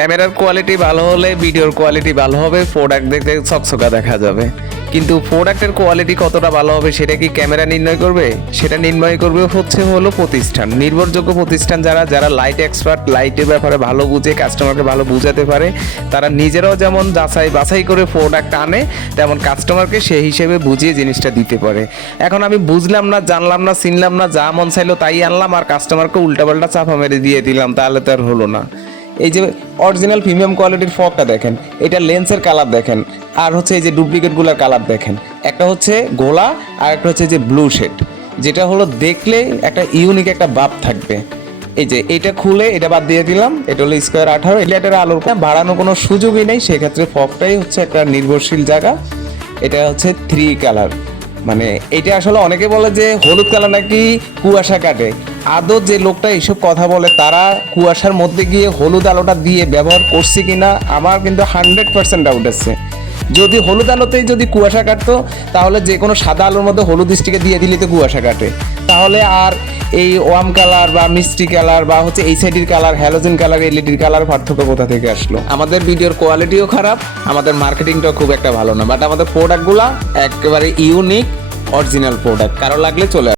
ক্যামেরার কোয়ালিটি ভালো হলে ভিডিওর কোয়ালিটি ভালো হবে, প্রোডাক্ট দেখতে চকচকা দেখা যাবে। কিন্তু প্রোডাক্টের কোয়ালিটি কতটা ভালো হবে সেটা কি ক্যামেরা নির্ণয় করবে? সেটা নির্ণয় করবে হলো প্রতিষ্ঠান, নির্ভরযোগ্য প্রতিষ্ঠান যারা লাইট এক্সপার্ট, লাইটের ব্যাপারে ভালো বুঝে, কাস্টমারকে ভালো বুঝাতে পারে। তারা নিজেরাও যেমন বাছাই করে প্রোডাক্ট আনে, তেমন কাস্টমারকে সেই হিসেবে বুঝিয়ে জিনিসটা দিতে পারে। এখন আমি বুঝলাম না, জানলাম না, চিনলাম না, যা মন চাইলো তাই আনলাম আর কাস্টমারকে উল্টাপাল্টা চাপা মেরে দিয়ে দিলাম, তাহলে তো আর হলো না। এই যে অরিজিনাল প্রিমিয়াম কোয়ালিটির ফগটা দেখেন, এটা লেন্সের কালার দেখেন, আর হচ্ছে এই যে ডুপ্লিকেটগুলোর কালার দেখেন। একটা হচ্ছে গোলা আর একটা হচ্ছে যে ব্লু শেড, যেটা হলো দেখলে একটা ইউনিক একটা ভাব থাকবে। এই যে এটা খুলে এটা বাদ দিয়ে দিলাম, এটা হলো স্কোয়ার 18। এটার আলোর বাড়ানোর কোনো সুযোগই নেই, সেক্ষেত্রে ফগটাই হচ্ছে একটা নির্ভরশীল জায়গা। এটা হচ্ছে 3 কালার, মানে এটা আসলে অনেকে বলে যে হলুদ কালার নাকি কুয়াশা কাটে। আদৌ যে লোকটা এইসব কথা বলে তারা কুয়াশার মধ্যে গিয়ে হলুদ আলোটা দিয়ে ব্যবহার করছে কিনা আমার কিন্তু 100% ডাউট আছে। যদি হলুদ আলোতেই যদি কুয়াশা কাটতো তাহলে যে কোনো সাদা আলোর মধ্যে হলুদ স্টিকে দিয়ে দিলে তো কুয়াশা কাটে, তাহলে আর এই ওয়াম কালার বা মিষ্টি কালার বা হচ্ছে এইচআইডির কালার, হ্যালোজেন কালার, এলইডির কালার পার্থক্য কোথা থেকে আসলো? আমাদের ভিডিওর কোয়ালিটিও খারাপ, আমাদের মার্কেটিংটাও খুব একটা ভালো না, বাট আমাদের প্রোডাক্টগুলো একেবারে ইউনিক অরিজিনাল প্রোডাক্ট। কারো লাগলে চলে